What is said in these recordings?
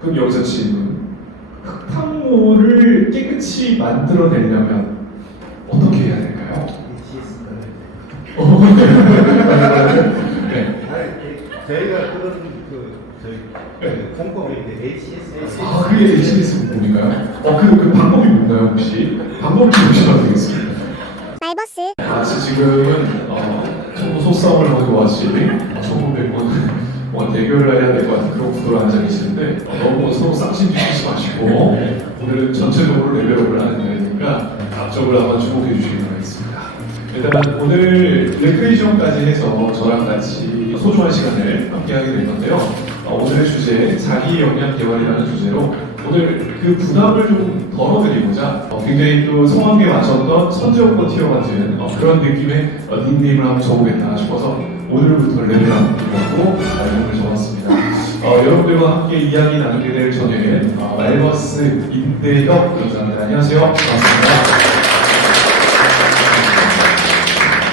그럼 여기서 질문. 흙탕물을 깨끗이 만들어내려면 어떻게 해야 될까요? 어, 네. 저희가 그런 그 저희 그 공법이 이제 HSS 아, 그게 HDS 부분인가요? 어, 그, 그 방법이 뭔가요, 혹시? 방법을 좀 주시면 되겠습니다. 말버스 같이 지금은, 어, 소싸움을 하고 정부 백분 뭐 대결을 해야 같은 그런 구도로 앉아 계시는데, 어, 너무 서로 쌍심 지키지 마시고, 오늘은 전체적으로 레벨업을 하는 날이니까 앞쪽을 한번 주목해 주시기 바라겠습니다. 일단 오늘 레크레이션까지 해서 저랑 같이 소중한 시간을 함께 하게 될 건데요. 어, 오늘의 주제 자기 역량 개발이라는 주제로 오늘 그 부담을 좀 덜어드리고자 어, 굉장히 또 성함에 맞췄던 선제오퍼 티어 같은 어, 그런 느낌의 어, 닉네임을 한번 줘보겠다 싶어서 오늘부터 레벨업 여러분들과 함께 이야기 나누게 될 저녁엔 어, 말버스 임대혁 변호사입니다. 안녕하세요. 반갑습니다.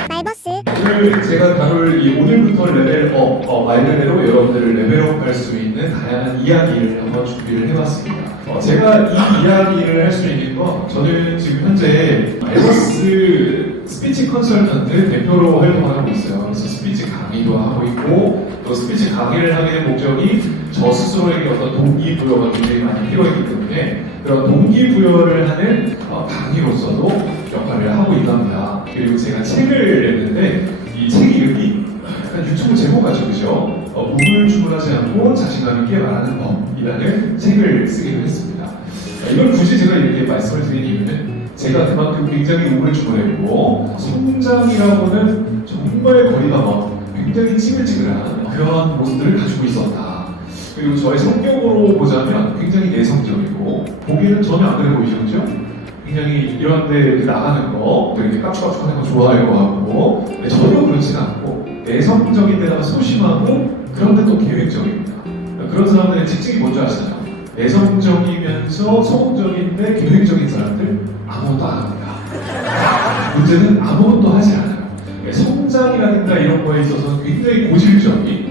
말버스 오늘 제가 다룰 이 오늘부터 레벨업 어, 말 그대로 여러분들을 레벨업 할 수 있는 다양한 이야기를 한번 준비를 해봤습니다. 어, 제가 이 이야기를 할 수 있는 건 저는 지금 현재 에버스 스피치 컨설턴트 대표로 활동하고 있어요. 그래서 스피치 강의도 하고 있고 또 스피치 강의를 하게 된 목적이 저 스스로에게 어떤 동기부여가 굉장히 많이 필요하기 때문에 그런 동기부여를 하는 어, 강의로서도 역할을 하고 있답니다. 그리고 제가 책을 냈는데 이 책 이름이 약간 유튜브 제목 같죠, 그죠? 어, 우물쭈물하지 않고 자신감 있게 말하는 법이라는 책을 쓰기로 했습니다. 어, 이걸 굳이 제가 이렇게 말씀을 드린 이유는 제가 그만큼 굉장히 우물쭈물했고 성장이라고는 정말 거리가 먼 굉장히 찌글찌글한 그런 모습들을 가지고 있었다. 그리고 저의 성격으로 보자면 굉장히 내성적이고 보기에는 전혀 안 그래 보이죠? 굉장히 이런 데 나가는 거, 또 이렇게 깝죽깝죽하는 거 좋아할 것 같고, 근데 전혀 그렇지는 않고, 내성적인 데다가 소심하고, 그런데 또 계획적입니다. 그런 사람들의 특징이 뭔지 아시나요? 내성적이면서 소극적인데 계획적인 사람들 아무것도 안 합니다. 문제는 아무것도 하지 않아요. 성장이라든가 이런 거에 있어서 굉장히 고질적인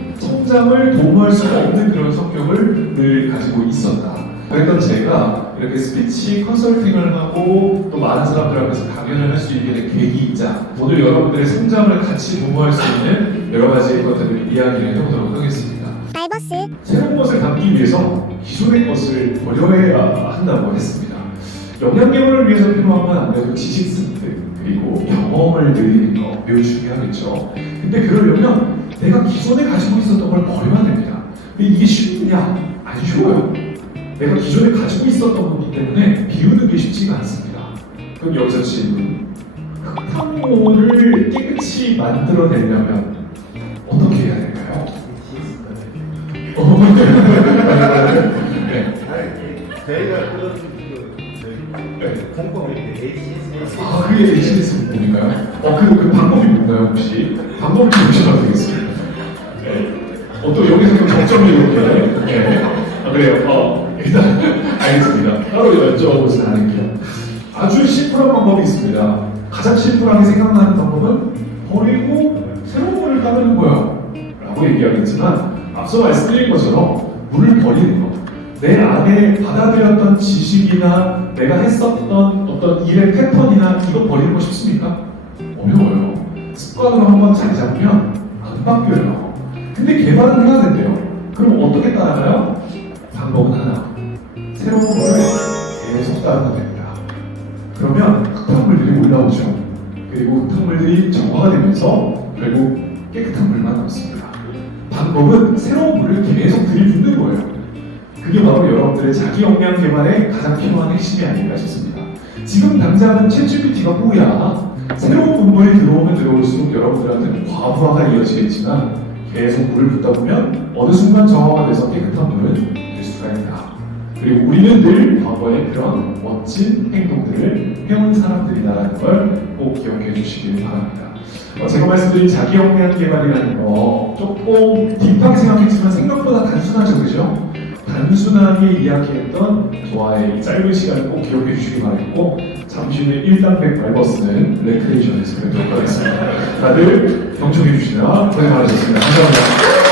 성장을 도모할 수가 없는 그런 성격을 늘 가지고 있었다. 그랬던 제가 이렇게 스피치 컨설팅을 하고 또 많은 사람들 앞에서 강연을 할 수 있게 된 계기이자 오늘 여러분들의 성장을 같이 도모할 수 있는 여러 가지 것들을 이야기를 해보도록 하겠습니다. 말버스 새로운 것을 담기 위해서 기존의 것을 버려야 한다고 했습니다. 역량 개발을 위해서 필요한 건 아무래도 지식 습득 그리고 경험을 늘리는 거 매우 중요하겠죠. 근데 그러려면 내가 기존에 가지고 있었던 걸 버려야 됩니다. 이게 쉽냐? 안 쉬워요. 내가 기존에 가지고 있었던 거기 때문에 비우는 게 쉽지가 않습니다. 그럼 여기서 질문. 흙탕물을 깨끗이 만들어내려면 어떻게 해야 될까요? 어, 네. 저희가 그 네. 이제 HSS 아, 그게 HDS 부분인가요? 어, 그, 그 방법이 뭔가요, 혹시? 방법 좀 주시면 되겠습니다. 네. 어, 또 여기서 좀 정점이 이렇게. 네. 아, 그래요? 어, 일단, 알겠습니다. 따로 여쭤보진 않을게요. 아주 심플한 방법이 있습니다. 가장 심플하게 생각나는 방법은 버리고 새로운 걸 따르는 거예요. 라고 얘기하겠지만, 앞서 말씀드린 것처럼 물을 버리는 것. 내 안에 받아들였던 지식이나 내가 했었던 어떤 일의 패턴이나 이거 버리는 거 쉽습니까? 어려워요. 습관으로 한번 자리 잡으면 안 바뀌어요. 근데 개발은 해야 된대요. 그럼 어떻게 따라가요? 방법은 하나. 새로운 거를 계속 따르면 됩니다. 그러면 흙탕 물들이 올라오죠. 그리고 흙탕 물들이 정화가 되면서 결국 깨끗한 물만 남습니다. 방법은 새로운 물을 계속 들이붓는 거예요. 그게 바로 여러분들의 자기 역량 개발에 가장 필요한 핵심이 아닐까 싶습니다. 지금 당장은 챗GPT가 뭐야? 새로운 문물이 들어오면 들어올수록 여러분들한테는 과부하가 이어지겠지만 계속 물을 붓다 보면 어느 순간 정화가 돼서 깨끗한 물은 될 수가 있다. 그리고 우리는 늘 과거의 그런 멋진 행동들을 해온 사람들이다라는 걸 꼭 기억해 주시길 바랍니다. 어, 제가 말씀드린 자기 역량 개발이라는 거 조금 딥하게 생각했지만 생각보다 단순하죠, 그죠? 단순하게 이야기했던 저와의 이 짧은 시간을 꼭 기억해 주시기 바라겠고 잠시 후에 1단백 발버스는 레크레이션에서 뵙도록 하겠습니다. 다들 경청해 주시느라 고생 많으셨습니다. 감사합니다.